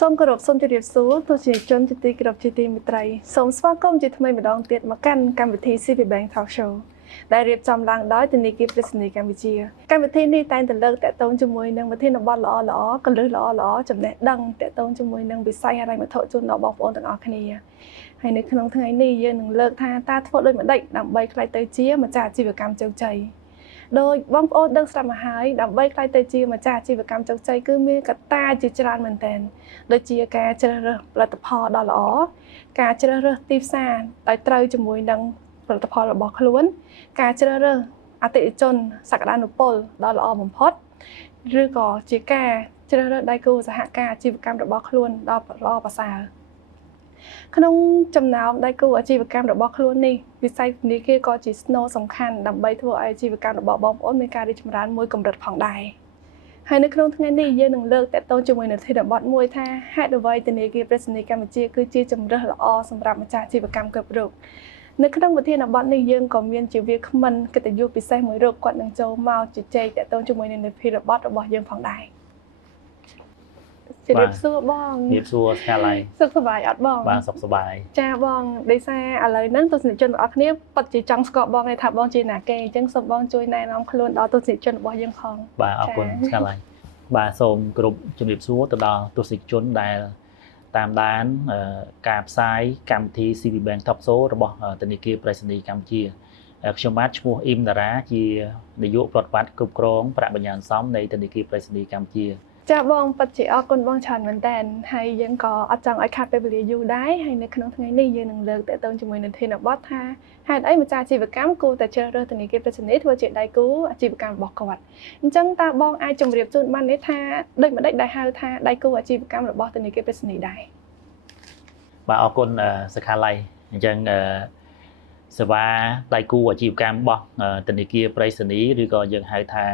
សូមគោរពសូមជម្រាបសួរទស្សនិកជនជាទីគោរពជាទីមេត្រីសូមស្វាគមន៍ជាថ្មីម្ដងទៀតមកកាន់កម្មវិធី CP Bank Talk Show ដែលរៀបចំឡើងដោយធនាគារប្រទេសនីកម្ពុជាកម្មវិធីនេះតែងតែលើកតាក់ទងជាមួយនឹងវិធានបទល្អៗកលឹះល្អៗចំណេះដឹងតាក់ទងជាមួយនឹងវិស័យហិរញ្ញវត្ថុជូនដល់បងប្អូនទាំងអស់គ្នាហើយនៅក្នុងថ្ងៃនេះយើងនឹងលើកថាតើធ្វើដូចម្តេចដើម្បីក្លាយទៅជាម្ចាស់អាជីវកម្មជោគជ័យដោយបងប្អូនដឹងស្រាប់មកហើយដើម្បីក្លាយទៅជាម្ចាស់អាជីវកម្មជោគជ័យគឺមានកត្តាជាច្រើនមែនទែនដូចជាការជ្រើសរើសផលិតផលដ៏ល្អការជ្រើសរើសទីផ្សារដែលត្រូវជាមួយនឹងផលិតផលរបស់ខ្លួនការជ្រើសរើសអតិថិជនសក្តានុពលដ៏ល្អបំផុតឬក៏ជាការជ្រើសរើសដៃគូសហការអាជីវកម្មរបស់ខ្លួនដ៏ល្អប្រសើរក្នុងចំណោមដៃគូអាជីវកម្មរបស់ខ្លួននេះវិស័យធនាគារក៏ជាស្នូលសំខាន់ដើម្បីធ្វើឲ្យអាជីវកម្មរបស់បងប្អូនមានការរីកចម្រើនមួយកម្រិតផងដែរហើយនៅក្នុងថ្ងៃនេះយើងនឹងលើកតាក់ទងជាមួយនឹងធានបទមួយថាហេតុអ្វីធនាគារប្រទេសនីកម្ពុជាគឺជាជម្រើសល្អសម្រាប់ម្ចាស់អាជីវកម្មគ្រប់រូបនៅក្នុងវិធានបទនេះយើងក៏មានជាវាគ្មិនកិត្តិយសពិសេសមួយរូបគាត់នឹងចូលមកជជែកតាក់ទងជាមួយនឹងធានបទរបស់យើងផងដែរជំរាបសួរបងជំរាបសួរស្កាឡៃសុខសប្បាយអត់បងបាទសុខសប្បាយចាបងដោយសារឥឡូវហ្នឹងទស្សនិកជនរបស់គ្នាពិតជាចង់ស្គាល់បងឯថាបងជាណាគេអញ្ចឹងសូមបងជួយណែនាំខ្លួនដល់ទស្សនិកជនរបស់យើងផងបាទអរគុណស្កាឡៃបាទសូមគោរពជំរាបសួរទៅដល់ទស្សនិកជនដែលតាមដានការផ្សាយកម្មវិធី CP Bank Talk Show របស់ធនាគារប្រៃសណីកម្ពុជាខ្ញុំបាទឈ្មោះអ៊ីមតារាជានាយកប្រតិបត្តិគ្រប់គ្រងប្រាក់បញ្ញើសន្សំនៃធនាគារប្រៃសណីកម្ពុជាចាបងពិតជាអរគុណបងច្រើនមែនតើហើយយើងក៏អត់ចង់ឲ្យខាត់ពេលវេលាយូរដែរហើយនៅក្នុងថ្ងៃនេះយើងនឹងលើកតាក់ទងជាមួយនឹងធានបទថាហេតុអីម្ចាស់អាជីវកម្មគួរតែជ្រើសរើសធនាគារប្រៃសណីធ្វើជាដៃគូអាជីវកម្មរបស់គាត់អញ្ចឹងតើបងអាចជម្រាបជូនបានទេថាដូចម្តេចដែលហៅថាដៃគូអាជីវកម្មរបស់ធនាគារប្រៃសណីដែរបាទអរគុណសខាឡៃអញ្ចឹងសេវាដៃគូអាជីវកម្មរបស់ធនាគារប្រៃសណីឬក៏យើងហៅថា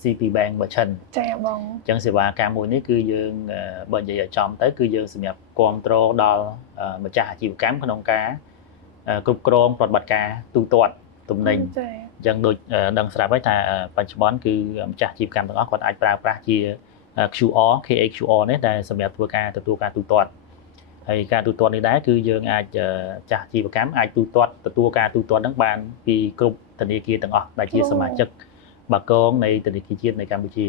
CP Bank Merchant ចាបងអញ្ចឹងសេវាកម្មមួយនេះគឺយើងបើនិយាយឲ្យចំទៅគឺយើងសម្រាប់គ្រប់គ្រងដល់ម្ចាស់អាជីវកម្មក្នុងការគ្រប់គ្រងប្រតិបត្តិការទូទាត់ទំនិញអញ្ចឹងដូចដឹងស្រាប់ហើយថាបច្ចុប្បន្នគឺម្ចាស់អាជីវកម្មទាំងអស់គាត់អាចប្រើប្រាស់ជា QR KAQR នេះដែលសម្រាប់ធ្វើការទទួលការទូទាត់ហើយការទូទាត់នេះដែរគឺយើងអាចចាស់អាជីវកម្មអាចទទួលការទូទាត់ហ្នឹងបានពីគ្រប់ធនាគារទាំងអស់ដែលជាសមាជិកបាគងនៃធនាគារជាតិនៃកម្ពុជា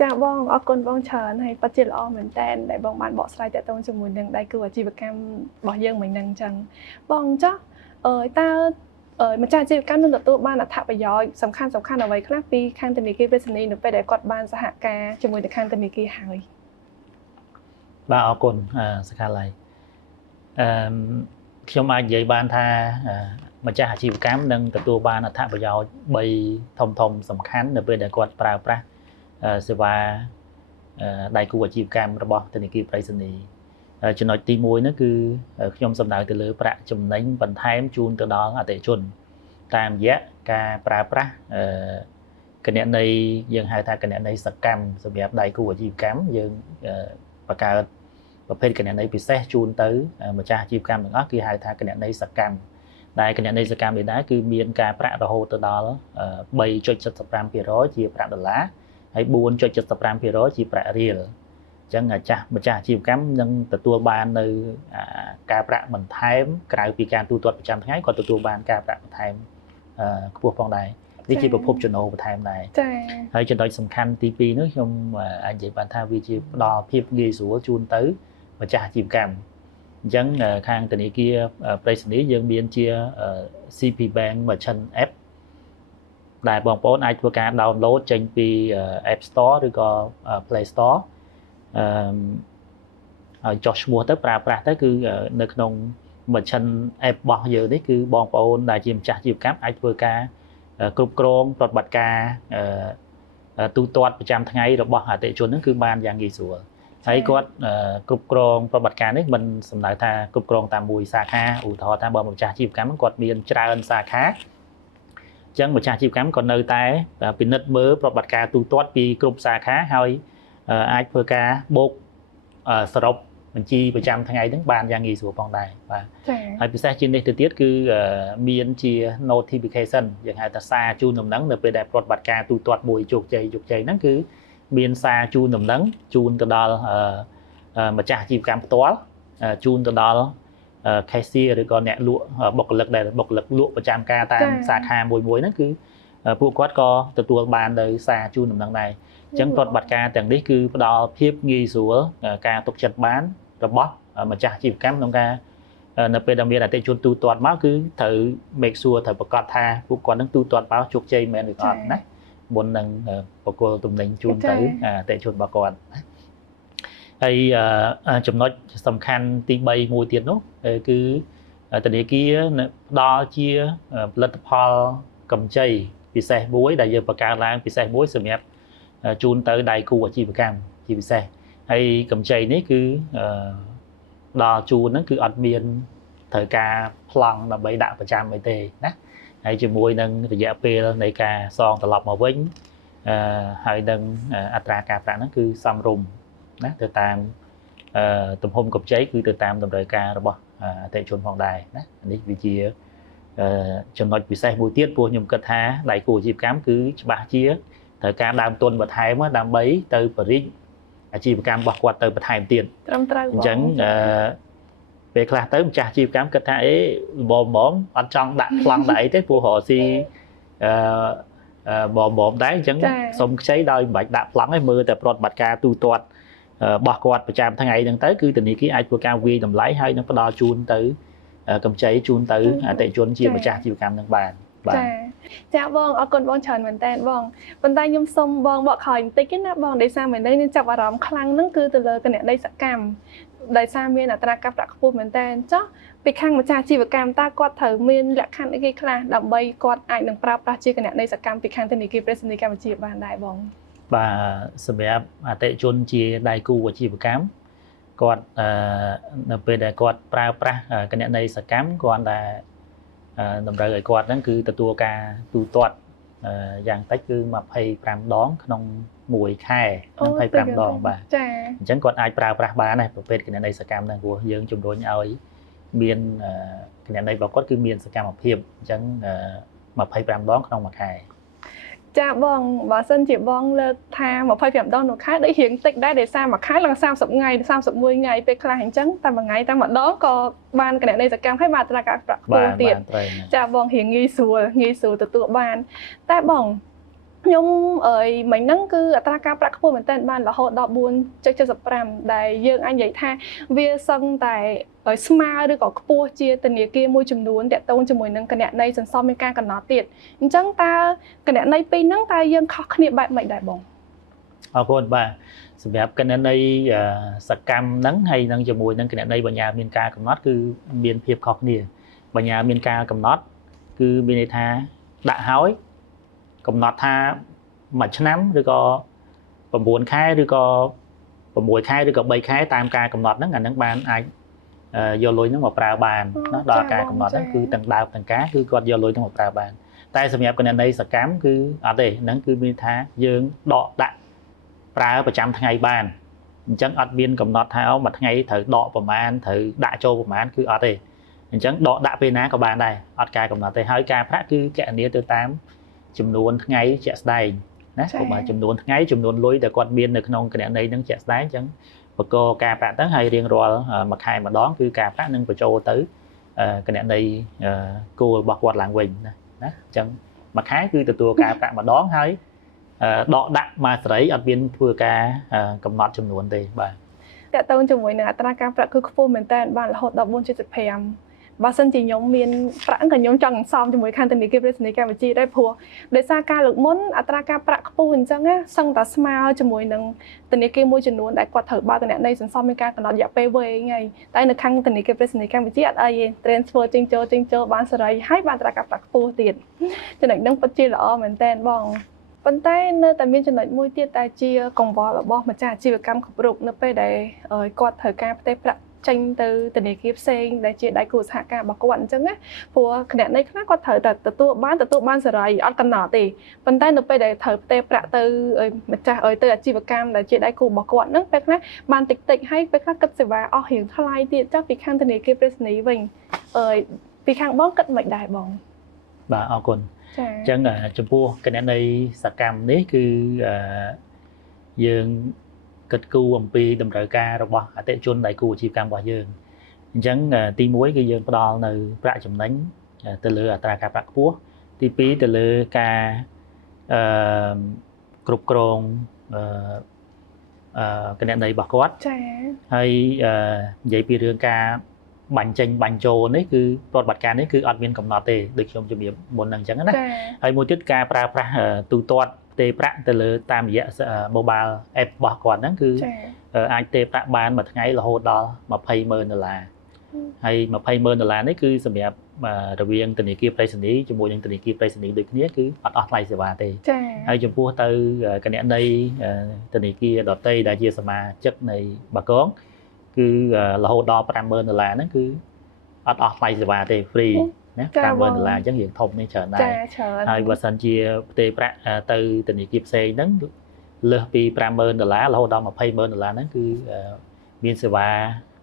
ចាបងអរគុណបងច្រើនហើយពិតជាល្អមែនតើដែលបងបានបកស្រាយតាក់ទងជាមួយនឹងដៃគូអាជីវកម្មរបស់យើងមិញហ្នឹងអញ្ចឹងបងចាស់តើម្ចាស់អាជីវកម្មនឹងទទួលបានអត្ថប្រយោជន៍សំខាន់អ្វីខ្លះពីខាងធនាគារប្រៃសណីនៅពេលដែលគាត់បានសហការជាមួយនឹងខាងធនាគារហើយបាទអរគុណសខាឡៃខ្ញុំអាចនិយាយបានថាម្ចាស់អាជីវកម្មនឹងទទួលបានអត្ថប្រយោជន៍3ធំសំខាន់នៅពេលដែលគាត់ប្រើប្រាស់សេវាដៃគូអាជីវកម្មរបស់ធនាគារប្រៃសណីចំណុចទី1នោះគឺខ្ញុំសំដៅទៅលើប្រាក់ចំណេញបន្ថែមជូនទៅដល់អតិថិជនតាមរយៈការប្រើប្រាស់គណនេយ្យយើងហៅថាគណនេយ្យសកម្មសម្រាប់ដៃគូអាជីវកម្មយើងបង្កើតប្រភេទគណនេយ្យពិសេសជូនទៅម្ចាស់អាជីវកម្មទាំងអស់គឺហៅថាគណនេយ្យសកម្មដែលគណនេយ្យសកម្មនេះដែរគឺមានការប្រាក់រហូតទៅដល់ 3.75% ជាប្រាក់ដុល្លារហើយ 4.75% ជាប្រាក់រៀលអញ្ចឹងម្ចាស់អាជីវកម្មនឹងទទួលបាននៅការប្រាក់បន្ថែមក្រៅពីការទូទាត់ប្រចាំថ្ងៃគាត់ទទួលបានការប្រាក់បន្ថែមខ្ពស់ផងដែរវាជាប្រភពចំណូលបន្ថែមដែរចា៎ហើយចំណុចសំខាន់ទី2នោះខ្ញុំអាចនិយាយបានថាវាជាផ្ដល់ភាពងាយស្រួលជូនទៅម្ចាស់អាជីវកម្មអញ្ចឹងខាងធនាគារប្រៃសណីយើងមានជា CP Bank Merchant App ដែលបងប្អូនអាចធ្វើការ download ចេញពី App Store ឬក៏ Play Store ហើយចុះឈ្មោះទៅប្រើប្រាស់ទៅគឺនៅក្នុង Merchant App របស់យើងនេះគឺបងប្អូនដែលជាម្ចាស់អាជីវកម្មអាចធ្វើការគ្រប់គ្រងប្រតិបត្តិការទូទាត់ប្រចាំថ្ងៃរបស់អតិថិជនហ្នឹងគឺបានយ៉ាងងាយស្រួលហើយគាត់គ្រប់គ្រងប្រតិបត្តិការនេះមិនសំដៅថាគ្រប់គ្រងតាមមួយសាខាឧទាហរណ៍ថាបើម្ចាស់អាជីវកម្មគាត់មានច្រើនសាខាអញ្ចឹងម្ចាស់អាជីវកម្មក៏នៅតែពិនិត្យមើលប្រតិបត្តិការទូទាត់ពីគ្រប់សាខាហើយអាចធ្វើការបូកសរុបបញ្ជីប្រចាំថ្ងៃហ្នឹងបានយ៉ាងងាយស្រួលផងដែរបាទហើយពិសេសជាងនេះទៅទៀតគឺមានជា notification យើងហៅថាសារជូនដំណឹងនៅពេលដែលប្រតិបត្តិការទូទាត់មួយជោគជ័យហ្នឹងគឺមានសារជូនដំណឹងជូនទៅដល់ ម្ចាស់អាជីវកម្មផ្ទាល់ជូនទៅដល់cashier ឬក៏អ្នកលក់បុគ្គលិកដែលបុគ្គលិកលក់ប្រចាំការតាមសាខាមួយហ្នឹងគឺពួកគាត់ក៏ទទួលបាននៅសារជូនដំណឹងដែរអញ្ចឹងប្រតិបត្តិការទាំងនេះគឺផ្ដល់ភាពងាយស្រួលការទុកចិត្តបានរបស់ម្ចាស់អាជីវកម្មក្នុងការនៅពេលដែលមានអតិថិជនទូទាត់មកគឺត្រូវ make sure ត្រូវប្រកាសថាពួកគាត់នឹងទូទាត់មកជោគជ័យមែនឬអត់ណាមុននឹងបកគលទំនិញជូនទៅអតិថិជនរបស់គាត់ហើយចំណុចសំខាន់ទី3មួយទៀតនោះគឺធនាគារផ្ដល់ជាផលិតផលកម្ចីពិសេសមួយដែលយើងបង្កើតឡើងពិសេសមួយសម្រាប់ជូនទៅដៃគូអាជីវកម្មជាពិសេសហើយកម្ចីនេះគឺដល់ជូនហ្នឹងគឺអត់មានត្រូវការប្លង់ដើម្បីដាក់ប្រចាំអីទេណាហើយជាមួយនឹងរយៈពេលនៃការសងត្រឡប់មកវិញហើយនឹងអត្រាការប្រាក់ហ្នឹងគឺសមរម្យណាទៅតាមទំហំកម្ចីគឺទៅតាមតម្រូវការរបស់អតិថិជនផងដែរណានេះវាជាចំណុចពិសេសមួយទៀតព្រោះខ្ញុំគិតថាដៃគូអាជីវកម្មគឺច្បាស់ជាត្រូវការដើមទុនបន្ថែមដើម្បីទៅបរិយាអាជីវកម្មរបស់គាត់ទៅបន្ថែមទៀតត្រឹមត្រូវអញ្ចឹងពេលខ្លះទៅម្ចាស់អាជីវកម្មគិតថាបងអត់ចង់ដាក់ប្លង់ដាក់អីទេព្រោះរកស៊ីបងដែរអញ្ចឹងសុំខ្ចីដោយមិនបាច់ដាក់ប្លង់ឯងមើលតែប្រតិបត្តិការទូទាត់របស់គាត់ប្រចាំថ្ងៃហ្នឹងទៅគឺធនាគារអាចធ្វើការវាយតម្លៃហើយនឹងផ្ដល់ជូនទៅកម្ចីជូនទៅអតិថិជនជាម្ចាស់អាជីវកម្មនឹងបានចាបងអរគុណបងច្រើនមែនតើបងប៉ុន្តែខ្ញុំសូមបងបកខយបន្តិចណាបងដោយសារមែននេះចាប់អារម្មណ៍ខ្លាំងហ្នឹងគឺទៅលើគណនេយ្យសកម្មដោយសារមានអត្រាការប្រាក់ខ្ពស់មែនតើចុះពីខាងម្ចាស់អាជីវកម្មតើគាត់ត្រូវមានលក្ខខណ្ឌអីគេខ្លះដើម្បីគាត់អាចនឹងប្រើប្រាស់ជាគណនេយ្យសកម្មពីខាងធនាគារប្រេសនីកម្ពុជាបានដែរបងបាទសម្រាប់អតិថិជនជាដៃគូអាជីវកម្មគាត់នៅពេលដែលគាត់ប្រើប្រាស់គណនេយ្យសកម្មគាត់ដែលតម្រូវឲ្យគាត់ហ្នឹងគឺទទួលការទូទាត់យ៉ាងតិចគឺ25ដងក្នុង1ខែ25ដងបាទចាអញ្ចឹងគាត់អាចប្រើប្រាស់បានដែរប្រភេទគណនេយ្យសកម្មហ្នឹងព្រោះយើងជំរុញឲ្យមានគណនេយ្យរបស់គាត់គឺមានសកម្មភាពអញ្ចឹង25ដងក្នុង1ខែចាបងបើសិនជាបងលើកថា25ដងមួយខែដូចរៀងតិចដែរដោយសារមួយខែឡើង30ថ្ងៃ31ថ្ងៃពេលខ្លះអញ្ចឹងតែមួយថ្ងៃតែម្ដងក៏បានគណនេយ្យសកម្មហើយបានអត្រាការប្រាក់ខ្ពស់ទៀតចាបងរៀងងាយស្រួលទទួលបានតែបងខ្ញុំមិញហ្នឹងគឺអត្រាការប្រាក់ខ្ពស់មែនតើបានរហូតដល់ 4.75 ដែលយើងអាចនិយាយថាវាសឹងតែស្មើឬក៏ខ្ពស់ជាធនាគារមួយចំនួនតាក់ទងជាមួយនឹងគណនេយ្យសន្សំមានការកំណត់ទៀតអញ្ចឹងតើគណនេយ្យពីរហ្នឹងតើយើងខុសគ្នាបែបម៉េចដែរបងអរគុណបាទសម្រាប់គណនេយ្យសកម្មហ្នឹងហើយនឹងជាមួយនឹងគណនេយ្យបញ្ញាមានការកំណត់គឺមានភាពខុសគ្នាបញ្ញាមានការកំណត់គឺមានន័យថាដាក់ហើយកំណត់ថា1ឆ្នាំឬក៏9ខែឬក៏6ខែឬក៏3ខែតាមការកំណត់ហ្នឹងអាហ្នឹងបានអាចយកលុយហ្នឹងមកប្រើបានណាដល់ការកំណត់ហ្នឹងគឺទាំងដើមទាំងការគឺគាត់យកលុយហ្នឹងមកប្រើបានតែសម្រាប់គណនេយ្យសកម្មគឺអត់ទេហ្នឹងគឺមានថាយើងដកដាក់ប្រើប្រចាំថ្ងៃបានអញ្ចឹងអត់មានកំណត់ថាមួយថ្ងៃត្រូវដកប្រមាណត្រូវដាក់ចូលប្រមាណគឺអត់ទេអញ្ចឹងដកដាក់ពេលណាក៏បានដែរអត់ការកំណត់ទេហើយការប្រាក់គឺគណនាទៅតាមចំនួនថ្ងៃជាក់ស្ដែងណាព្រោះបើចំនួនថ្ងៃចំនួនលុយដែលគាត់មាននៅក្នុងគណនេយ្យហ្នឹងជាក់ស្ដែងអញ្ចឹងបកការប្រាក់ទៅហើយរៀងរាល់មួយខែម្ដងគឺការប្រាក់នឹងបញ្ចូលទៅគណនេយ្យគោលរបស់គាត់ឡើងវិញណាអញ្ចឹងមួយខែគឺទទួលការប្រាក់ម្ដងហើយដកដាក់មួយសេរីអត់មានធ្វើការកំណត់ចំនួនទេបាទតើតើជាមួយនឹងអត្រាការប្រាក់គឺខ្ពស់មែនតើបានរហូតដល់ 4.75បើសិនជាខ្ញុំមានប្រាក់ក៏ខ្ញុំចង់សន្សំជាមួយខាងធនាគារប្រេសនីកម្ពុជាដែរព្រោះដោយសារការលើកមុនអត្រាការប្រាក់ខ្ពស់អញ្ចឹងសឹងតែស្មើជាមួយនឹងធនាគារមួយចំនួនដែលគាត់ត្រូវបើកគណនេយ្យសន្សំមានការកំណត់រយៈពេលវែងហើយតែនៅខាងធនាគារប្រេសនីកម្ពុជាអត់អីទេ transfer ចេញចូលបានសេរីហើយបានអត្រាការប្រាក់ខ្ពស់ទៀតចំណុចហ្នឹងពិតជាល្អមែនតើបងប៉ុន្តែនៅតែមានចំណុចមួយទៀតតែជាកង្វល់របស់ម្ចាស់អាជីវកម្មគ្រប់រូបនៅពេលដែលគាត់ត្រូវការផ្ទេរប្រាក់ចេញទៅធនាគារផ្សេងដែលជាដៃគូសហការរបស់គាត់អញ្ចឹងណាព្រោះគណនេយ្យខ្លះគាត់ត្រូវតែទទួលបានសេរីអត់កំណត់ទេប៉ុន្តែនៅពេលដែលត្រូវផ្ទេរប្រាក់ទៅម្ចាស់ទៅអាជីវកម្មដែលជាដៃគូរបស់គាត់ហ្នឹងពេលខ្លះបានតិចហើយពេលខ្លះគិតសេវាអស់រៀងថ្លៃទៀតចុះពីខាងធនាគារប្រេសនីវិញពីខាងបងគិតមិនដែរបងបាទអរគុណអញ្ចឹងចំពោះគណនេយ្យសកម្មនេះគឺយើង គិតគូរអំពីតម្រូវការរបស់អតិថិជនដៃគូអាជីវកម្មរបស់យើងអញ្ចឹងទី1គឺយើងផ្ដល់នៅប្រាក់ចំណេញទៅលើអត្រាការប្រាក់ខ្ពស់ទី2ទៅលើការគ្រប់គ្រងគណនេយ្យរបស់គាត់ចា៎ហើយនិយាយពីរឿងការបាញ់ចេញបាញ់ចូលនេះគឺប្រតិបត្តិការនេះគឺអត់មានកំណត់ទេដូចខ្ញុំជំរាបមុនហ្នឹងអញ្ចឹងណាហើយមួយទៀតការប្រើប្រាស់ទូទាត់ទេប្រាក់ទៅលើតាមរយៈ mobile app របស់គាត់ហ្នឹងគឺអាចទេប្រាក់បានមួយថ្ងៃរហូតដល់$200,000ហើយ$200,000នេះគឺសម្រាប់រវាងធនាគារប្រៃសណីជាមួយនឹងធនាគារប្រៃសណីដូចគ្នាគឺអត់អស់ថ្លៃសេវាទេចា៎ហើយចំពោះទៅគណនេយ្យធនាគារដទៃដែលជាសមាជិកនៃបាកងគឺរហូតដល់$50,000ហ្នឹងគឺអត់អស់ថ្លៃសេវាទេ free ណា$50,000អញ្ចឹងយើងធំនេះច្រើនដែរហើយបើសិនជាផ្ទេរប្រាក់ទៅធនាគារផ្សេងហ្នឹងលើសពី$50,000រហូតដល់$20,000ហ្នឹងគឺមានសេវា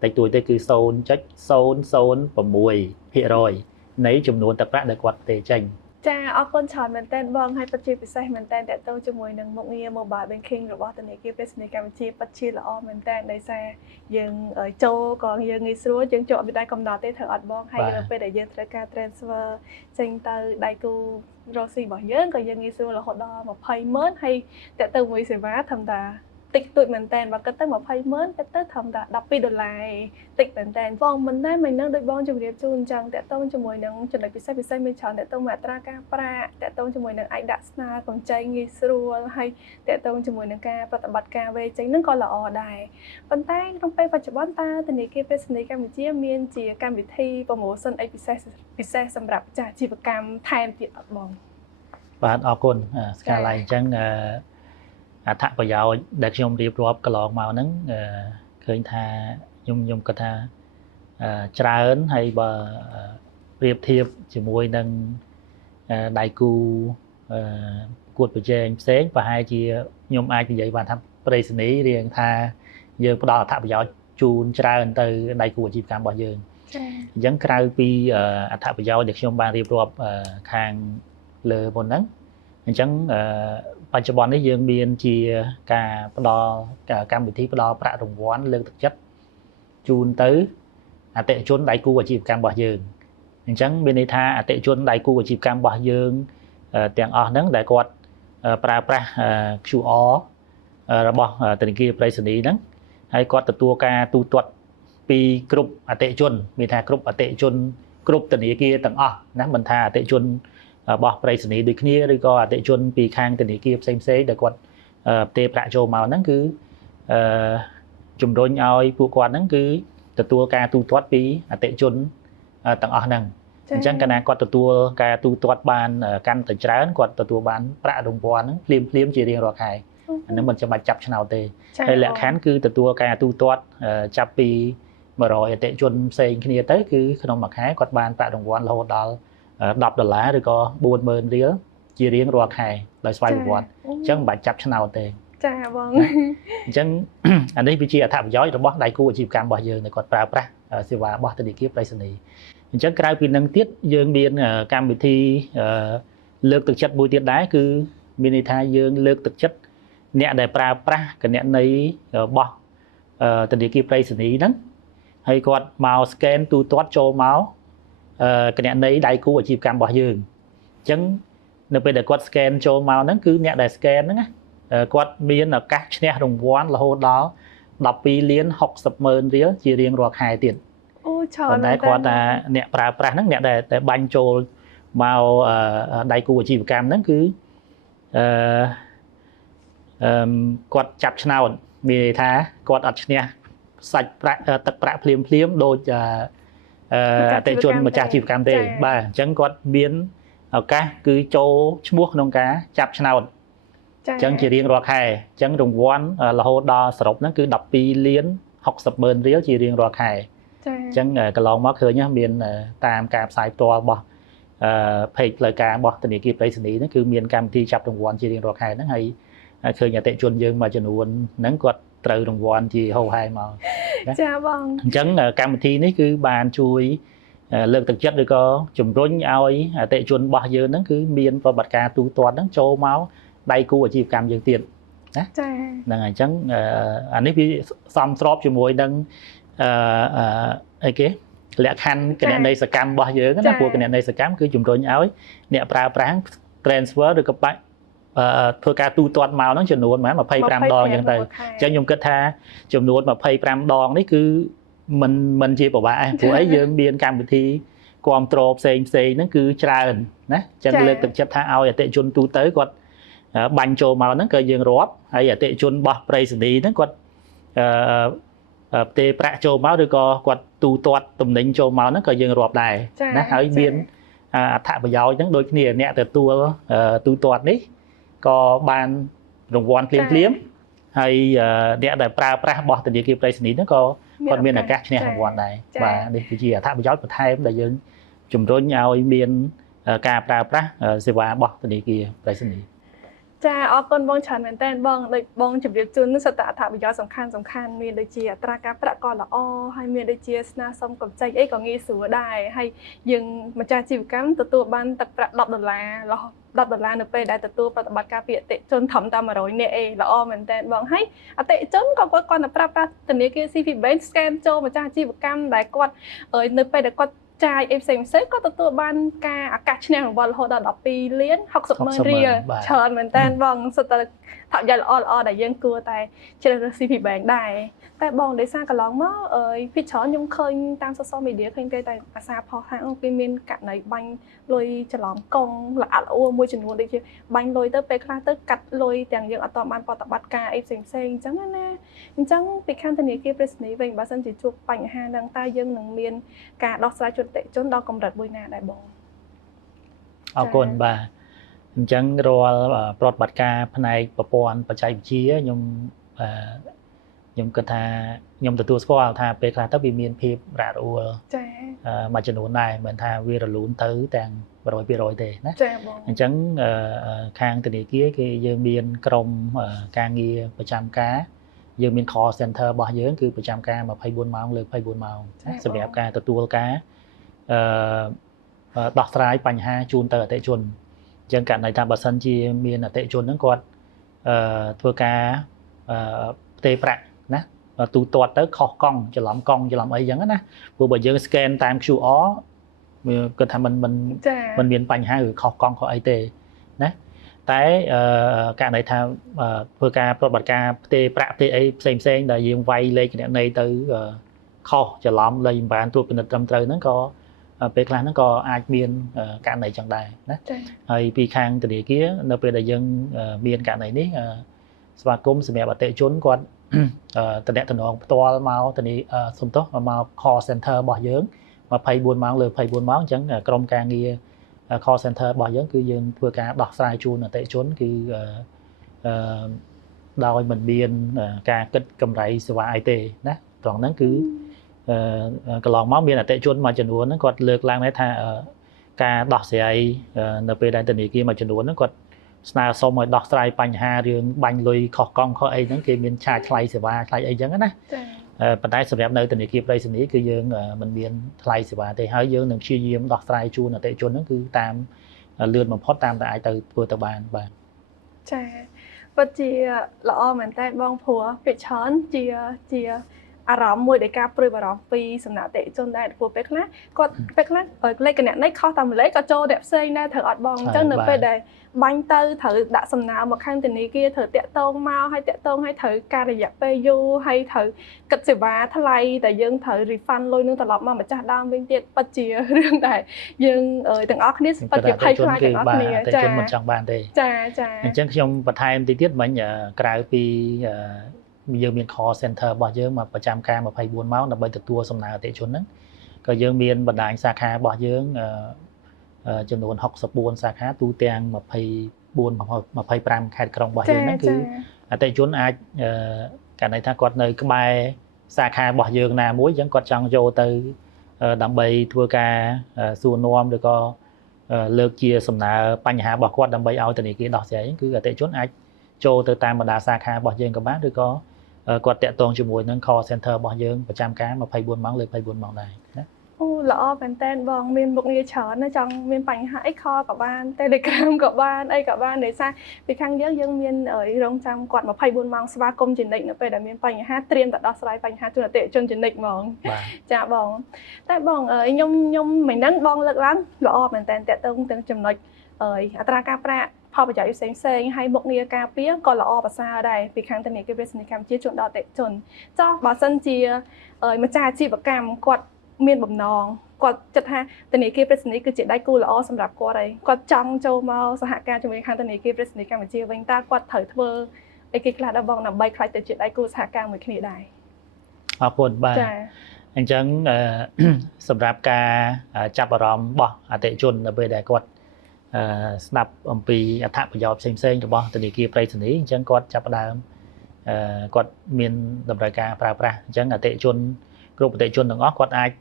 តិចតួចទេគឺ0.006% នៃចំនួនទឹកប្រាក់ដែលគាត់ផ្ទេរចេញចាអរគុណច្រើនមែនតើបងហើយពិតជាពិសេសមែនតើតទៅជាមួយនឹងមុខងារ Mobile Banking របស់ធនាគារប្រៃសណីកម្ពុជាពិតជាល្អមែនតើដោយសារយើងចូលក៏យើងងាយស្រួលយើងចូលអត់មានដៃកំណត់ទេត្រូវអត់បងហើយនៅពេលដែលយើងត្រូវការ transfer ចេញទៅដៃគូរកស៊ីរបស់យើងក៏យើងងាយស្រួលរហូតដល់$20,000ហើយតទៅមួយសេវាធម្មតាតិចតួចមែនតើបើគិតទៅ$20,000គិតទៅធម្មតា$12តិចមែនតើបងមិនដែរមិននឹងដូចបងជម្រាបជូនអញ្ចឹងតទៅជាមួយនឹងចំណុចពិសេសមានច្រើនតទៅមួយអត្រាការប្រាក់តទៅជាមួយនឹងអាចដាក់ស្នើកម្ចីងាយស្រួលហើយតទៅជាមួយនឹងការប្រតិបត្តិការវេចេញនឹងក៏ល្អដែរប៉ុន្តែក្នុងពេលបច្ចុប្បន្នតើធនាគារប្រៃសណីកម្ពុជាមានជាកម្មវិធី promotion អីពិសេសសម្រាប់ចាស់អាជីវកម្មថែមទៀតអត់បងបាទអរគុណស្កាឡៃអញ្ចឹងអត្ថប្រយោជន៍ដែលខ្ញុំរៀបរាប់កន្លងមកហ្នឹងឃើញថាខ្ញុំគិតថាច្រើនហើយបើប្រៀបធៀបជាមួយនឹងដៃគូគួតប្រជែងផ្សេងប្រហែលជាខ្ញុំអាចនិយាយបានថាប្រៃសណីរៀងថាយើងផ្ដល់អត្ថប្រយោជន៍ជូនច្រើនទៅដៃគូអាជីវកម្មរបស់យើងអញ្ចឹងក្រៅពីអត្ថប្រយោជន៍ដែលខ្ញុំបានរៀបរាប់ខាងលើមុនហ្នឹងអញ្ចឹងបច្ចុប្បន្ននេះយើងមានជាការផ្ដល់កម្មវិធីផ្ដល់ប្រាក់រង្វាន់លើកទឹកចិត្តជូនទៅអតិថិជនដៃគូអាជីវកម្មរបស់យើងអញ្ចឹងមានន័យថាអតិថិជនដៃគូអាជីវកម្មរបស់យើងទាំងអស់ហ្នឹងដែលគាត់ប្រើប្រាស់ QR របស់ធនាគារប្រៃសណីហ្នឹងហើយគាត់ទទួលការទូទាត់ពីគ្រប់អតិថិជនមានថាគ្រប់អតិថិជនគ្រប់ធនាគារទាំងអស់ណាមិនថាអតិថិជនរបស់ប្រៃសណីដូចគ្នាឬក៏អតិថិជនពីខាងធនាគារផ្សេងដែលគាត់ផ្ទេរប្រាក់ចូលមកហ្នឹងគឺជំរុញឲ្យពួកគាត់ហ្នឹងគឺទទួលការទូទាត់ពីអតិថិជនទាំងអស់ហ្នឹងអញ្ចឹងកាលណាគាត់ទទួលការទូទាត់បានកាន់តែច្រើនគាត់ទទួលបានប្រាក់រង្វាន់ហ្នឹងភ្លាមជារៀងរាល់ខែអាហ្នឹងមិនចាំបាច់ចាប់ឆ្នោតទេហើយលក្ខខណ្ឌគឺទទួលការទូទាត់ចាប់ពី100អតិថិជនផ្សេងគ្នាទៅគឺក្នុងមួយខែគាត់បានប្រាក់រង្វាន់រហូតដល់$10ឬក៏$40,000ជារៀងរាល់ខែដោយស្វ័យប្រវត្តិអញ្ចឹងមិនបាច់ចាប់ឆ្នោតទេចាបងអញ្ចឹងអានេះវាជាអត្ថប្រយោជន៍របស់ដៃគូអាជីវកម្មរបស់យើងដែលគាត់ប្រើប្រាស់សេវារបស់ធនាគារប្រៃសណីអញ្ចឹងក្រៅពីនឹងទៀតយើងមានកម្មវិធីលើកទឹកចិត្តមួយទៀតដែរគឺមានន័យថាយើងលើកទឹកចិត្តអ្នកដែលប្រើប្រាស់គណនីរបស់ធនាគារប្រៃសណីហ្នឹងហើយគាត់មក scan ទូទាត់ចូលមកគណនីដៃគូអាជីវកម្មរបស់យើងអញ្ចឹងនៅពេលដែលគាត់ scan ចូលមកហ្នឹងគឺអ្នកដែល scan ហ្នឹងគាត់មានឱកាសឈ្នះរង្វាន់រហូតដល់$12,60,000ជារៀងរាល់ខែទៀតអូច្រើនតែគាត់ថាអ្នកប្រើប្រាស់ហ្នឹងអ្នកដែលបាញ់ចូលមកដៃគូអាជីវកម្មហ្នឹងគឺគាត់ចាប់ឆ្នោតមានន័យថាគាត់អត់ឈ្នះសាច់ប្រាក់ទឹកប្រាក់ភ្លាមដូចអតិថិជនម្ចាស់អាជីវកម្មទេបាទអញ្ចឹងគាត់មានឱកាសគឺចូលឈ្មោះក្នុងការចាប់ឆ្នោតអញ្ចឹងជារៀងរាល់ខែអញ្ចឹងរង្វាន់រហូតដល់សរុបហ្នឹងគឺ$12,60,000ជារៀងរាល់ខែអញ្ចឹងកន្លងមកឃើញមានតាមការផ្សាយផ្ទាល់របស់page ផ្លូវការរបស់ធនាគារប្រៃសណីហ្នឹងគឺមានកម្មវិធីចាប់រង្វាន់ជារៀងរាល់ខែហ្នឹងហើយឃើញអតិថិជនយើងមួយចំនួនហ្នឹងគាត់ត្រូវរង្វាន់ជាហូរហែមកចាបងអញ្ចឹងកម្មវិធីនេះគឺបានជួយលើកទឹកចិត្តឬក៏ជំរុញឲ្យអតិថិជនរបស់យើងហ្នឹងគឺមានប្រតិបត្តិការទូទាត់ហ្នឹងចូលមកដៃគូអាជីវកម្មយើងទៀត ណា ចា ហ្នឹងហើយអញ្ចឹងអានេះវាសំស្របជាមួយនឹងអីគេលក្ខខណ្ឌគណនេយ្យសកម្មរបស់យើងណាព្រោះគណនេយ្យសកម្មគឺជំរុញឲ្យអ្នកប្រើប្រាស់ transfer ឬក៏បាច់ធ្វើការទូទាត់មកហ្នឹងចំនួនប្រហែល25ដងអញ្ចឹងទៅអញ្ចឹងខ្ញុំគិតថាចំនួន25ដងនេះគឺមិនជាពិបាកព្រោះអីយើងមានកម្មវិធីគ្រប់គ្រងផ្សេងហ្នឹងគឺច្រើនណាអញ្ចឹងលើកទឹកចិត្តថាឲ្យអតិថិជនទូទៅគាត់បាញ់ចូលមកហ្នឹងក៏យើងរាប់ហើយអតិថិជនបោះប្រៃសណីហ្នឹងគាត់ផ្ទេរប្រាក់ចូលមកឬក៏គាត់ទូទាត់ទំនិញចូលមកហ្នឹងក៏យើងរាប់ដែរណាហើយមានអត្ថប្រយោជន៍ហ្នឹងដូចគ្នាអ្នកទទួលទូទាត់នេះក៏បានរង្វាន់ភ្លាមហើយអ្នកដែលប្រើប្រាស់របស់ធនាគារប្រៃសណីហ្នឹងក៏គាត់មានឱកាសឈ្នះរង្វាន់ដែរបាទនេះគឺជាអត្ថប្រយោជន៍បន្ថែមដែលយើងជំរុញឲ្យមានការប្រើប្រាស់សេវារបស់ធនាគារប្រៃសណីចាអរគុណបងច្រើនមែនតើបងដូចបងជម្រាបជូននឹងសតអត្ថប្រយោជន៍សំខាន់មានដូចជាអត្រាការប្រាក់ក៏ល្អហើយមានដូចជាស្នើសុំកម្ចីអីក៏ងាយស្រួលដែរហើយយើងម្ចាស់អាជីវកម្មទទួលបានទឹកប្រាក់$10$10នៅពេលដែលទទួលប្រតិបត្តិការពីអតិថិជនត្រឹមតែ100នាក់ល្អមែនតើបងហើយអតិថិជនក៏គាត់តែប្រើប្រាស់ធនាគារ CP Bank scan ចូលម្ចាស់អាជីវកម្មដែលគាត់នៅពេលដែលគាត់ចាយអីផ្សេងក៏ទទួលបានការឱកាសឈ្នះរង្វាន់រហូតដល់12លាន60ម៉ឺនរៀលច្រើនមែនតើបងសុទ្ធតែថាយ៉ាងល្អដែលយើងគួរតែជ្រើសរើស CP Bank ដែរតែបងដោយសារកន្លងមកពីច្រើនខ្ញុំឃើញតាម social media ឃើញគេតែអាសាផុសថាគេមានករណីបាញ់លុយច្រឡំកង់ល្អិតល្អួមួយចំនួនដូចជាបាញ់លុយទៅពេលខ្លះទៅកាត់លុយទាំងយើងអត់ទាន់បានប្រតិបត្តិការអីផ្សេងអញ្ចឹងណាអញ្ចឹងពីខាងធនាគារប្រៃសណីវិញបើសិនជាជួបបញ្ហាហ្នឹងតើយើងនឹងមានការដោះស្រាយជូនអតិថិជនដល់កម្រិតមួយណាដែរបងអរគុណបាទអញ្ចឹងរាល់ប្រតិបត្តិការផ្នែកប្រព័ន្ធបច្ចេកវិទ្យាខ្ញុំគិតថាខ្ញុំទទួលស្គាល់ថាពេលខ្លះទៅវាមានភាពរអាក់រអួលចាមួយចំនួនដែរមិនថាវារលូនទៅទាំង100%ទេណាចាបងអញ្ចឹងខាងធនាគារគេយើងមានក្រុមការងារប្រចាំការយើងមាន call center របស់យើងគឺប្រចាំការ24ម៉ោងលើ24ម៉ោងសម្រាប់ការទទួលការដោះស្រាយបញ្ហាជូនទៅអតិថិជនអញ្ចឹងករណីថាបើសិនជាមានអតិថិជនហ្នឹងគាត់ធ្វើការផ្ទេរប្រាក់ណាទូទាត់ទៅខុសកង់ច្រឡំកង់ច្រឡំអីចឹងណាព្រោះបើយើង scan តាម QR វាគាត់ថាมันមានបញ្ហាឬខុសកង់ខុសអីទេណាតែករណីថាធ្វើការប្រតិបត្តិការផ្ទេរប្រាក់ផ្ទេរអីផ្សេងដែលយើងវាយលេខគណនេយ្យទៅខុសច្រឡំលេខមិនបានត្រួតពិនិត្យត្រឹមត្រូវហ្នឹងក៏ពេលខ្លះហ្នឹងក៏អាចមានករណីចឹងដែរណាហើយពីខាងធនាគារនៅពេលដែលយើងមានករណីនេះស្វាគមន៍សម្រាប់អតិថិជនគាត់តំណែងផ្ទាល់មកសំទោសមក call center របស់យើង24ម៉ោងលើ24ម៉ោងអញ្ចឹងក្រុមការងារ call center របស់យើងគឺយើងធ្វើការដោះស្រាយជូនអតិថិជនគឺដោយមិនមានការគិតកម្រៃសេវាអីទេណាត្រង់ហ្នឹងគឺកន្លងមកមានអតិថិជនមួយចំនួនហ្នឹងគាត់លើកឡើងថាការដោះស្រាយនៅពេលដែលធនាគារមួយចំនួនហ្នឹងគាត់ស្នើសុំឲ្យដោះស្រាយបញ្ហារឿងបាញ់លុយខុសកង់ខុសអីហ្នឹងគេមានឆាតថ្លៃសេវាថ្លៃអីចឹងណាប៉ុន្តែសម្រាប់នៅធនាគារប្រៃសណីគឺយើងមិនមានថ្លៃសេវាទេហើយយើងនឹងព្យាយាមដោះស្រាយជូនអតិថិជនហ្នឹងគឺតាមលឿនបំផុតតាមតែអាចទៅធ្វើទៅបានបាទចាពិតជាល្អមែនតើបងព្រោះពីច្រើនជាអារម្មណ៍មួយដែលការព្រួយបារម្ភពីសំណាក់អតិថិជនដែរព្រោះពេលខ្លះគាត់ពេលខ្លះលេខគណនេយ្យខុសតាមលេខក៏ចូលអ្នកផ្សេងដែរត្រូវអត់បងអញ្ចឹងនៅពេលដែលបាញ់ទៅត្រូវដាក់សំណើមកខាងធនាគារត្រូវតាក់ទងមកហើយតាក់ទងឲ្យត្រូវការរយៈពេលយូរហើយត្រូវគិតសេវាថ្លៃតែយើងត្រូវ refund លុយនឹងត្រឡប់មកម្ចាស់ដើមវិញទៀតពិតជារឿងដែលយើងទាំងអស់គ្នាពិតជាភ័យខ្លាចទាំងអស់គ្នាចា៎មិនចង់បានទេចាអញ្ចឹងខ្ញុំបន្ថែមតិចទៀតមិញក្រៅពីយើងមាន call center របស់យើងមកប្រចាំការ24ម៉ោងដើម្បីទទួលសំណើអតិថិជនហ្នឹងក៏យើងមានបណ្ដាញសាខារបស់យើងចំនួន64សាខាទូទាំង25ខេត្តក្រុងរបស់យើងហ្នឹងគឺអតិថិជនអាចករណីថាគាត់នៅក្បែរសាខារបស់យើងណាមួយអញ្ចឹងគាត់ចង់ចូលទៅដើម្បីធ្វើការសួរនាំឬក៏លើកជាសំណើបញ្ហារបស់គាត់ដើម្បីឲ្យធនាគារដោះស្រាយគឺអតិថិជនអាចចូលទៅតាមបណ្ដាសាខារបស់យើងក៏បានឬក៏គាត់តាក់ទងជាមួយនឹង call center របស់យើងប្រចាំការ24ម៉ោងលើ24ម៉ោងដែរណាអូល ល្អមែនតើបងមានមុខងារច្រើនណាចង់មានបញ្ហាអីខលក៏បាន Telegram ក៏បានអីក៏បានដោយសារពីខាងយើងមានរងចាំគាត់24ម៉ោងស្វាគមន៍ជានិច្ចនៅពេលដែលមានបញ្ហាត្រៀមតែដោះស្រាយបញ្ហាជូនអតិថិជនជានិច្ចហ្មងចាបងតែបងខ្ញុំមិនដឹងបងលើកឡើងល្អមែនតើតកតងទាំងចំណុចអត្រាការប្រាក់ផលប្រយោជន៍ផ្សេងហើយមុខងារការពារក៏ល្អប្រសើរដែរពីខាងធនាគារប្រសិទ្ធកម្មជាជូនដល់អតិថិជនចោះបើសិនជាម្ចាស់អាជីវកម្មគាត់មានបំណងគាត់ចិត្តថាធនាគារប្រសិទ្ធគឺជាដៃគូល្អសម្រាប់គាត់ហើយគាត់ចង់ចូលមកសហការជាមួយខាងធនាគារប្រសិទ្ធកម្ពុជាវិញតើគាត់ត្រូវធ្វើអីគេខ្លះដល់បងដើម្បីខ្លាចទៅជាដៃគូសហការមួយគ្នាដែរអរគុណបាទអញ្ចឹងសម្រាប់ការចាប់អារម្មណ៍របស់អតិថិជននៅពេលដែលគាត់ស្ដាប់អំពីអត្ថប្រយោជន៍ផ្សេងៗរបស់ធនាគារប្រៃសណីអញ្ចឹងគាត់ចាប់ផ្ដើមគាត់មានតម្រូវការប្រើប្រាស់អញ្ចឹងអតិថិជនគ្រប់អតិថិជនទាំងអស់គាត់អាច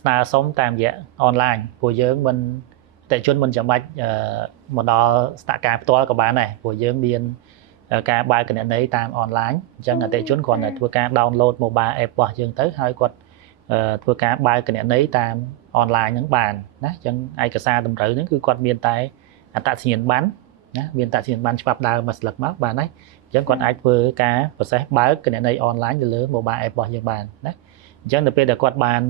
ស្នើសុំតាមរយៈអនឡាញព្រោះយើងមិនអតិថិជនមិនចាំបាច់មកដល់ស្នាក់ការផ្ទាល់ក៏បានដែរព្រោះយើងមានការបើកគណនីតាមអនឡាញអញ្ចឹងអតិថិជនគ្រាន់តែធ្វើការ download mobile app របស់យើងទៅហើយគាត់ធ្វើការបើកគណនីតាមអនឡាញហ្នឹងបានណាអញ្ចឹងឯកសារតម្រូវហ្នឹងគឺគាត់មានតែអត្តសញ្ញាណប័ណ្ណណាមានអត្តសញ្ញាណប័ណ្ណច្បាប់ដើមមួយស្លឹកមកបានហើយអញ្ចឹងគាត់អាចធ្វើការ process បើកគណនីអនឡាញទៅលើ mobile app របស់យើងបានណាអញ្ចឹងនៅពេលដែលគាត់បាន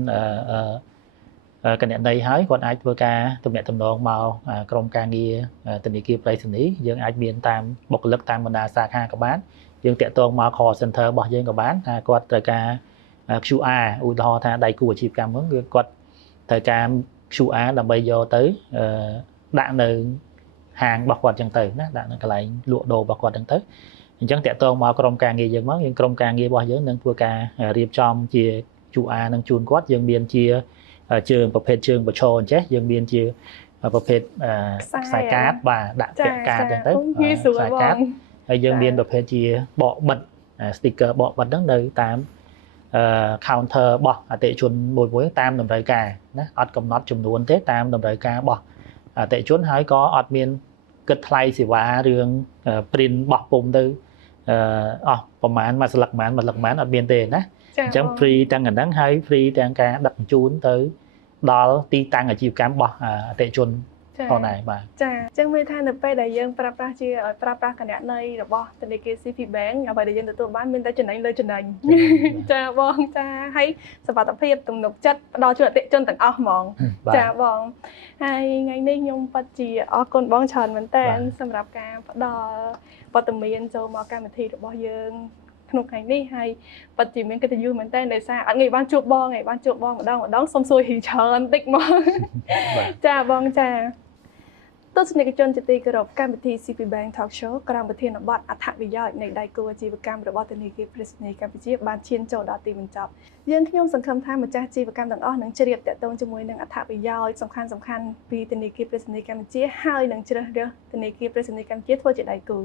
គណនីហើយគាត់អាចធ្វើការទំនាក់ទំនងមកក្រុមការងារធនាគារប្រៃសណីយើងអាចមានតាមបុគ្គលិកតាមបណ្ដាសាខាក៏បានយើងតាក់ទងមក call center របស់យើងក៏បានថាគាត់ត្រូវការ QR ឧទាហរណ៍ថាដៃគូអាជីវកម្មហ្នឹងគឺគាត់ត្រូវការ QR ដើម្បីយកទៅដាក់នៅហាងរបស់គាត់ចឹងទៅណាដាក់នៅកន្លែងលក់ដូររបស់គាត់ចឹងទៅអញ្ចឹងតាក់ទងមកក្រុមការងារយើងមកយើងក្រុមការងាររបស់យើងនឹងធ្វើការរៀបចំជា QR នឹងជូនគាត់យើងមានជាជើងប្រភេទជើងបឆោអញ្ចេះយើងមានជាប្រភេទខ្សែកាតបាទដាក់ពាក់កាតចឹងទៅខ្សែកាតហើយយើងមានប្រភេទជាបកបិទ sticker បកបិទហ្នឹងនៅតាម counter របស់អតិថិជនមួយតាមតម្រូវការណាអត់កំណត់ចំនួនទេតាមតម្រូវការរបស់អតិថិជនហើយក៏អត់មានគិតថ្លៃសេវារឿង print បោះពុម្ពទៅអស់ប្រហែលមួយស្លឹកប្រហែលមួយស្លឹកប្រហែលអត់មានទេណាអញ្ចឹង free ទាំងអាហ្នឹងហើយ free ទាំងការដឹកជញ្ជូនទៅដល់ទីតាំងអាជីវកម្មរបស់អតិថិជនផងដែរបាទចាអញ្ចឹងមានថានៅពេលដែលយើងប្រើប្រាស់ជាប្រើប្រាស់គណនីរបស់ធនាគារ CP Bank អ្វីដែលយើងទទួលបានមានតែចំណេញលើចំណេញចាបងចាហើយសុវត្ថិភាពទំនុកចិត្តផ្ដល់ជូនអតិថិជនទាំងអស់ហ្មងចាបងហើយថ្ងៃនេះខ្ញុំពិតជាអរគុណបងច្រើនមែនតើសម្រាប់ការផ្ដល់វត្តមានចូលមកកម្មវិធីរបស់យើងក្នុងថ្ងៃនេះហើយពិតជាមានកិត្តិយសមែនតើដោយសារអត់ងាយបានជួបបងម្ដងសុំសួរហីច្រើនបន្តិចមកចាបងចាទស្សនិកជនជាទីគោរពកម្មវិធី CP Bank Talk Show ក្រុមប្រធានបទអត្ថប្រយោជន៍នៃដៃគូអាជីវកម្មរបស់ធនាគារប្រសិទ្ធកម្ពុជាបានឈានចូលដល់ទីបញ្ចប់យើងខ្ញុំសង្ឃឹមថាម្ចាស់អាជីវកម្មទាំងអស់នឹងជ្រាបតាក់ទងជាមួយនឹងអត្ថប្រយោជន៍សំខាន់ពីធនាគារប្រសិទ្ធកម្ពុជាហើយនឹងជ្រើសរើសធនាគារប្រសិទ្ធកម្ពុជាធ្វើជាដៃគូ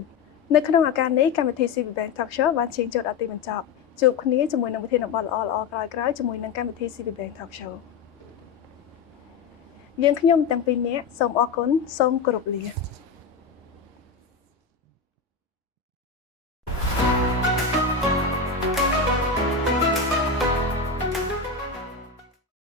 នៅក្នុងឱកាសនេះកម្មវិធី CP Bank Talk Show បានឈានចូលដល់ទីបញ្ចប់ជួបគ្នាជាមួយនឹងប្រធានបទល្អៗក្រោយៗជាមួយនឹងកម្មវិធី CP Bank Talk Show យើងខ្ញុំទាំងពីរនាក់សូមអរគុណសូមគោរពលា